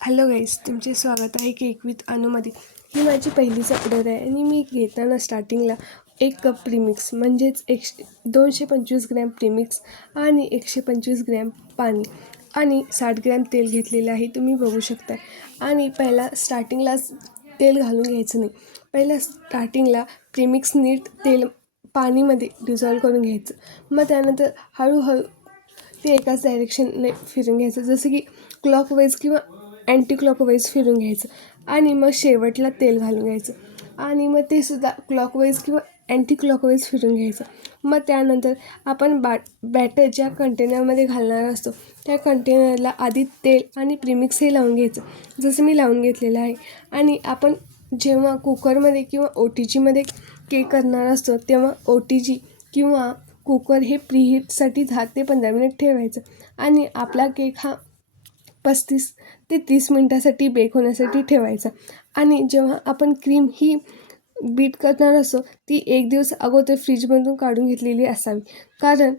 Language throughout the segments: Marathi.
हॅलो गाईज, तुमचे स्वागत आहे केक विथ अनुमध्ये. ही माझी पहिलीच ऑर्डर आहे आणि मी घेताना स्टार्टिंगला 1 कप प्रीमिक्स म्हणजेच 225 ग्रॅम प्रीमिक्स आणि 125 ग्रॅम पाणी आणि 60 ग्रॅम तेल घेतलेलं आहे, तुम्ही बघू शकता. आणि पहिला स्टार्टिंगलाच तेल घालून घ्यायचं नाही. पहिला स्टार्टिंगला प्रीमिक्स नीट तेल पाणीमध्ये डिझॉल्व करून घ्यायचं. मग त्यानंतर हळूहळू ते एकाच डायरेक्शनने फिरून घ्यायचं, जसं की क्लॉकवाईज किंवा अँटी क्लॉकवाईज फिरून घ्यायचं. आणि मग शेवटला तेल घालून घ्यायचं आणि मग ते सुद्धा क्लॉकवाईज किंवा अँटी क्लॉकवाईज फिरून घ्यायचं. मग त्यानंतर आपण बॅटर ज्या कंटेनरमध्ये घालणार असतो त्या कंटेनरला आधी तेल आणि प्रीमिक्स हे लावून घ्यायचं, जसं मी लावून घेतलेलं आहे. आणि आपण जेव्हा कुकरमध्ये किंवा OTGमध्ये केक करणार असतो तेव्हा OTG किंवा कुकर हे प्रीहीटसाठी 10 ते 15 मिनिट ठेवायचं आणि आपला केक हा 35 ते 30 मिनटासाठी बेक होण्यासाठी ठेवायचा. आणि जेव्हा आपण क्रीम ही बीट करणार असतो ती 1 दिवस अगोदर फ्रीजमधून काढून घेतलेली असावी. कारण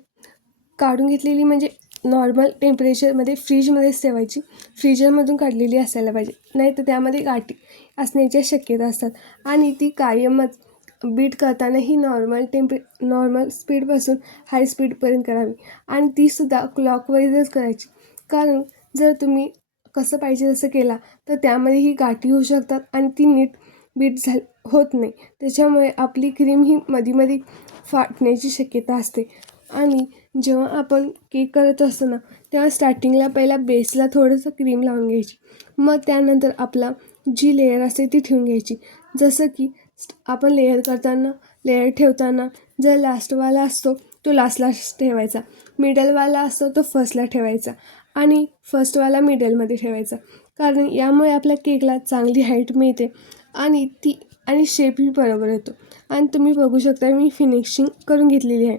काढून घेतलेली म्हणजे नॉर्मल टेम्परेचरमध्ये फ्रीजमध्येच ठेवायची, फ्रीजरमधून काढलेली असायला पाहिजे, नाहीतर त्यामध्ये गाठी असण्याच्या शक्यता असतात. आणि ती कायमच बीट करताना ही नॉर्मल स्पीडपासून हाय स्पीडपर्यंत करावी आणि तीसुद्धा क्लॉकवाईजच करायची. कारण जर तुम्ही कसं पाहिजे तसं केला तर त्यामध्ये ही गाठी होऊ शकतात आणि ती नीट बीट होत नाही. त्याच्यामुळे आपली क्रीम ही मध्ये फाटण्याची शक्यता असते. आणि जेव्हा आपण केक करत असतो ना तेव्हा स्टार्टिंगला पहिला बेसला थोडंसं क्रीम लावून घ्यायची. मग त्यानंतर आपला जी लेयर असते ती ठेवून घ्यायची. जसं की आपण लेयर ठेवताना जर लास्टवाला असतो तो लास्टला ठेवायचा, मिडलवाला असतो तो फर्स्टला ठेवायचा आणि फर्स्टवाला मिडलमध्ये ठेवायचा. कारण यामुळे आपल्या केकला चांगली हाईट मिळते आणि शेपही बरोबर येतो. आणि तुम्ही बघू शकता मी फिनिशिंग करून घेतलेली आहे.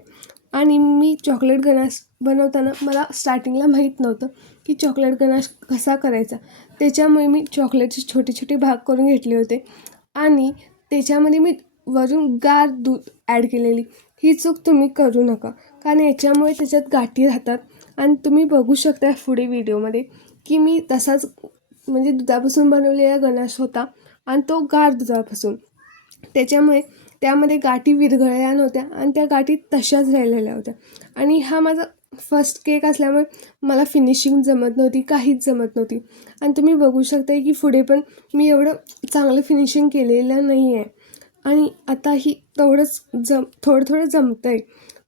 आणि मी चॉकलेट गनाश बनवताना मला स्टार्टिंगला माहीत नव्हतं की चॉकलेट गनाश कसा करायचा. त्याच्यामुळे मी चॉकलेटचे छोटे छोटे भाग करून घेतले होते आणि त्याच्यामध्ये मी वरून गार दूध ॲड केलेली. ही चूक तुम्ही करू नका, कारण याच्यामुळे त्याच्यात गाठी राहतात. आणि तुम्ही बघू शकता पुढे व्हिडिओमध्ये की मी तसाच म्हणजे दुधापासून बनवलेला गनाश होता आणि तो गार दुधापासून, त्याच्यामुळे त्यामध्ये गाठी विरघळल्या नव्हत्या आणि त्या गाठी तशाच राहिलेल्या होत्या. आणि हा माझा फर्स्ट केक असल्यामुळे मला फिनिशिंग जमत नव्हती, काहीच जमत नव्हती. आणि तुम्ही बघू शकता की पुढे पण मी एवढं चांगलं फिनिशिंग केलेलं नाही आहे आणि आताही तेवढंच थोडं थोडं जमतं आहे.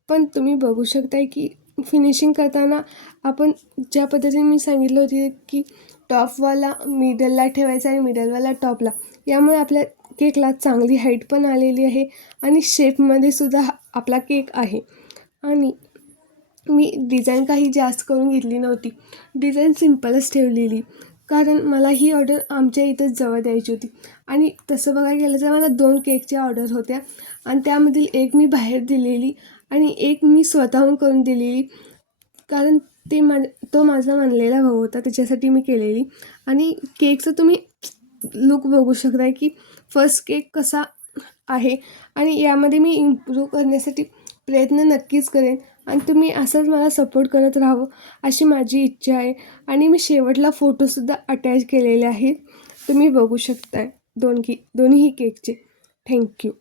पण तुम्ही बघू शकताय की फिनिशिंग करताना आपण ज्या पद्धतीने मी सांगितलं होती की टॉपवाला मिडलला ठेवायचा आणि मिडलवाला टॉपला, यामुळे आपल्या केकला चांगली हाईट पण आलेली आहे आणि शेपमध्ये सुद्धा आपला केक आहे. आणि मी डिझाईन काही जास्त करून घेतली नव्हती, डिझाईन सिम्पलच ठेवलेली, कारण मला ही ऑर्डर आमच्या इथंच जवळ द्यायची होती. आणि तसं बघायला गेलं तर मला 2 केकच्या ऑर्डर होत्या आणि त्यामधील एक मी बाहेर दिलेली आणि एक मी स्वतःहून करून दिलेली. कारण तो माझा मानलेला भाऊ होता, त्याच्यासाठी मी केलेली. आणि केकचं तुम्ही लुक बघू शकताय की फर्स्ट केक कसा आहे आणि यामध्ये मी इम्प्रूव्ह करण्यासाठी प्रयत्न नक्कीच करेन आणि तुम्ही असंच मला सपोर्ट करत राहावं अशी माझी इच्छा आहे. आणि मी शेवटला फोटोसुद्धा अटॅच केलेले आहेत, तुम्ही बघू शकताय दोन्ही केकचे. थँक्यू.